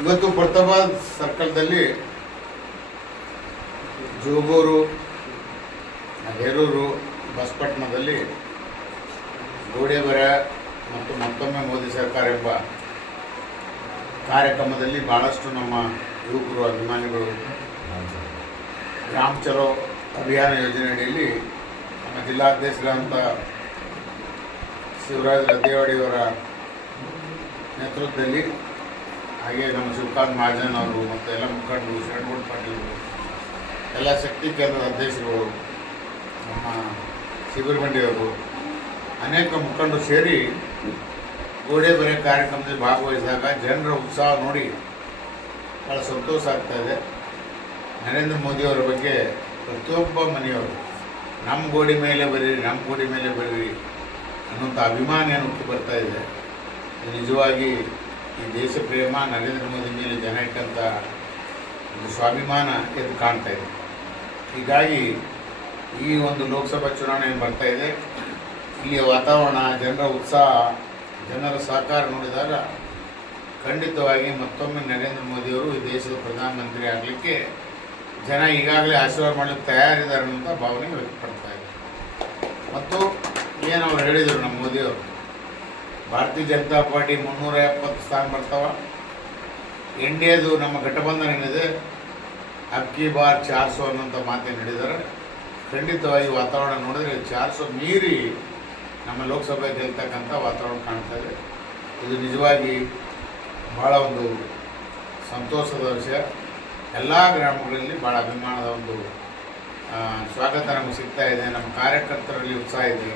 ಇವತ್ತು ಪ್ರತಾಪಾದ್ ಸರ್ಕಲ್ದಲ್ಲಿ ಜೋಗೂರು, ಹೇರೂರು, ಬಸಪಟ್ಟಣದಲ್ಲಿ ಗೋಡೆ ಬರ ಮತ್ತು ಮತ್ತೊಮ್ಮೆ ಮೋದಿ ಸರ್ಕಾರ ಎಂಬ ಕಾರ್ಯಕ್ರಮದಲ್ಲಿ ಭಾಳಷ್ಟು ನಮ್ಮ ಯುವಕರು, ಅಭಿಮಾನಿಗಳು ಗ್ರಾಮ ಚಲೋ ಅಭಿಯಾನ ಯೋಜನೆಯಡಿಯಲ್ಲಿ ನಮ್ಮ ಜಿಲ್ಲಾಧ್ಯಕ್ಷರಾದಂಥ ಶಿವರಾಜ್ ರದ್ದೇವಾಡಿಯವರ ನೇತೃತ್ವದಲ್ಲಿ, ಹಾಗೆ ನಮ್ಮ ಶಿವಕಾಂತ್ ಮಹಾಜನ್ ಅವರು ಮತ್ತು ಎಲ್ಲ ಮುಖಂಡರು, ಶರಣಗೌಡ ಪಾಟೀಲ್, ಎಲ್ಲ ಶಕ್ತಿ ಕೇಂದ್ರದ ಅಧ್ಯಕ್ಷರುಗಳು, ನಮ್ಮ ಶಿಬಿರಬಂಡಿಯವರು, ಅನೇಕ ಮುಖಂಡರು ಸೇರಿ ಗೋಡೆ ಬರೆ ಕಾರ್ಯಕ್ರಮದಲ್ಲಿ ಭಾಗವಹಿಸಿದಾಗ ಜನರ ಉತ್ಸಾಹ ನೋಡಿ ಭಾಳ ಸಂತೋಷ ಆಗ್ತಾಯಿದೆ. ನರೇಂದ್ರ ಮೋದಿಯವರ ಬಗ್ಗೆ ಪ್ರತಿಯೊಬ್ಬ ಮನೆಯವರು ನಮ್ಮ ಗೋಡೆ ಮೇಲೆ ಬರೀರಿ, ನಮ್ಮ ಗೋಡೆ ಮೇಲೆ ಬರೀರಿ ಅನ್ನುವಂಥ ಅಭಿಮಾನ ಏನು ಹುಟ್ಟಿ ಬರ್ತಾ ಇದೆ. ಇದು ನಿಜವಾಗಿ ಈ ದೇಶ ಪ್ರೇಮ, ನರೇಂದ್ರ ಮೋದಿ ಮೇಲೆ ಜನ ಇಟ್ಟಂಥ ಒಂದು ಸ್ವಾಭಿಮಾನ ಎದ್ದು ಕಾಣ್ತಾ ಇದೆ. ಹೀಗಾಗಿ ಈ ಒಂದು ಲೋಕಸಭಾ ಚುನಾವಣೆ ಬರ್ತಾ ಇದೆ, ಇಲ್ಲಿಯ ವಾತಾವರಣ, ಜನರ ಉತ್ಸಾಹ, ಜನರ ಸಹಕಾರ ನೋಡಿದಾಗ ಖಂಡಿತವಾಗಿ ಮತ್ತೊಮ್ಮೆ ನರೇಂದ್ರ ಮೋದಿಯವರು ಈ ದೇಶದ ಪ್ರಧಾನಮಂತ್ರಿ ಆಗಲಿಕ್ಕೆ ಜನ ಈಗಾಗಲೇ ಆಶೀರ್ವಾದ ಮಾಡಲಿಕ್ಕೆ ತಯಾರಿದ್ದಾರೆ ಅನ್ನೋಂಥ ಭಾವನೆ ವ್ಯಕ್ತಪಡ್ತಾ ಇದೆ. ಮತ್ತು ಏನು ಅವ್ರು ಹೇಳಿದರು ನಮ್ಮ ಮೋದಿಯವರು, ಭಾರತೀಯ ಜನತಾ ಪಾರ್ಟಿ 370 ಸ್ಥಾನ ಬರ್ತಾವ, NDAದು ನಮ್ಮ ಘಟಬಂಧನ ಏನಿದೆ ಅಬ್ಕಿ ಬಾರ್ 400 ಅನ್ನೋಂಥ ಮಾತೇನು ಹೇಳಿದ್ದಾರೆ. ಖಂಡಿತವಾಗಿ ವಾತಾವರಣ ನೋಡಿದರೆ 400 ಮೀರಿ ನಮ್ಮ ಲೋಕಸಭೆ ಗೆಲ್ತಕ್ಕಂಥ ವಾತಾವರಣ ಕಾಣ್ತಾ ಇದೆ. ಇದು ನಿಜವಾಗಿ ಭಾಳ ಒಂದು ಸಂತೋಷದ ವಿಷಯ. ಎಲ್ಲ ಗ್ರಾಮಗಳಲ್ಲಿ ಭಾಳ ಅಭಿಮಾನದ ಒಂದು ಸ್ವಾಗತ ನಮಗೆ ಸಿಗ್ತಾ ಇದೆ. ನಮ್ಮ ಕಾರ್ಯಕರ್ತರಲ್ಲಿ ಉತ್ಸಾಹ ಇದೆ.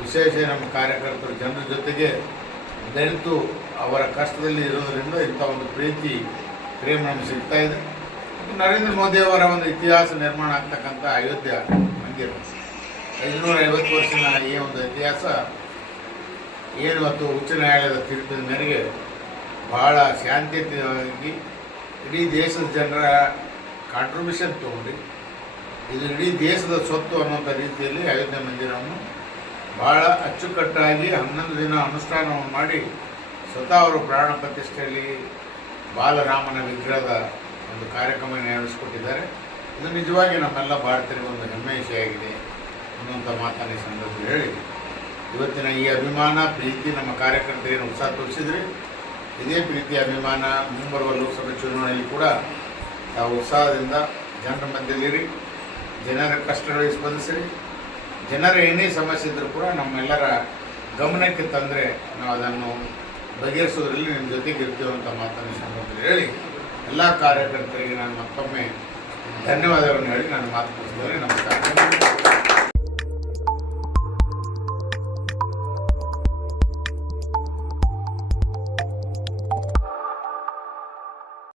ವಿಶೇಷ ನಮ್ಮ ಕಾರ್ಯಕರ್ತರು ಜನರ ಜೊತೆಗೆ ಬೆರೆತು ಅವರ ಕಷ್ಟದಲ್ಲಿ ಇರೋದರಿಂದ ಇಂಥ ಒಂದು ಪ್ರೀತಿ, ಪ್ರೇಮ ನಮಗೆ ಸಿಗ್ತಾ ಇದೆ. ನರೇಂದ್ರ ಮೋದಿಯವರ ಒಂದು ಇತಿಹಾಸ ನಿರ್ಮಾಣ ಆಗ್ತಕ್ಕಂಥ ಅಯೋಧ್ಯ ಮಂದಿರ 550 ವರ್ಷದ ಈ ಒಂದು ಇತಿಹಾಸ ಏನು ಇವತ್ತು ಉಚ್ಚ ನ್ಯಾಯಾಲಯದ ತೀರ್ಪಿನ ಮೇರೆಗೆ ಭಾಳ ಶಾಂತಿಯುತವಾಗಿ ಇಡೀ ದೇಶದ ಜನರ ಕಾಂಟ್ರಿಬ್ಯೂಷನ್ ತೊಗೊಂಡು ಇದು ಇಡೀ ದೇಶದ ಸ್ವತ್ತು ಅನ್ನೋಂಥ ರೀತಿಯಲ್ಲಿ ಅಯೋಧ್ಯ ಮಂದಿರವನ್ನು ಭಾಳ ಅಚ್ಚುಕಟ್ಟಾಗಿ 11 ದಿನ ಅನುಷ್ಠಾನವನ್ನು ಮಾಡಿ ಸ್ವತಃ ಅವರು ಪ್ರಾಣ ಪ್ರತಿಷ್ಠೆಯಲ್ಲಿ ಬಾಲರಾಮನ ವಿಗ್ರಹದ ಒಂದು ಕಾರ್ಯಕ್ರಮ ನಡೆಸಿಕೊಟ್ಟಿದ್ದಾರೆ. ಇದು ನಿಜವಾಗಿ ನಮ್ಮೆಲ್ಲ ಭಾರತೀಯರಿಗೆ ಒಂದು ಹೆಮ್ಮೆಯ ವಿಷಯವಾಗಿದೆ ಅನ್ನುವಂಥ ಮಾತನ್ನು ಈ ಸಂದರ್ಭದಲ್ಲಿ ಹೇಳಿ, ಇವತ್ತಿನ ಈ ಅಭಿಮಾನ, ಪ್ರೀತಿ ನಮ್ಮ ಕಾರ್ಯಕರ್ತರಿಗೆ ಉತ್ಸಾಹ ತೋರಿಸಿದ್ರಿ. ಇದೇ ಪ್ರೀತಿ, ಅಭಿಮಾನ ಮುಂಬರುವ ಲೋಕಸಭೆ ಚುನಾವಣೆಯಲ್ಲಿ ಕೂಡ ತಾವು ಉತ್ಸಾಹದಿಂದ ಜನರ ಮಧ್ಯದಲ್ಲಿರಿ, ಜನರ ಕಷ್ಟಗಳಿಗೆ ಸ್ಪಂದಿಸಿರಿ. ಜನರ ಏನೇ ಸಮಸ್ಯೆ ಇದ್ದರೂ ಕೂಡ ನಮ್ಮೆಲ್ಲರ ಗಮನಕ್ಕೆ ತಂದರೆ ನಾವು ಅದನ್ನು ಬಗೆಹರಿಸೋದ್ರಲ್ಲಿ ನಿಮ್ಮ ಜೊತೆಗೆ ಇರ್ತೀವಿ ಅಂತ ಮಾತನ್ನು ಸಂದರ್ಭದಲ್ಲಿ ಹೇಳಿ, ಎಲ್ಲ ಕಾರ್ಯಕರ್ತರಿಗೆ ನಾನು ಮತ್ತೊಮ್ಮೆ ಧನ್ಯವಾದಗಳನ್ನು ಹೇಳಿ ನಾನು ಮಾತು ಮುಗಿಸಿದರೆ ನಮಸ್ಕಾರ.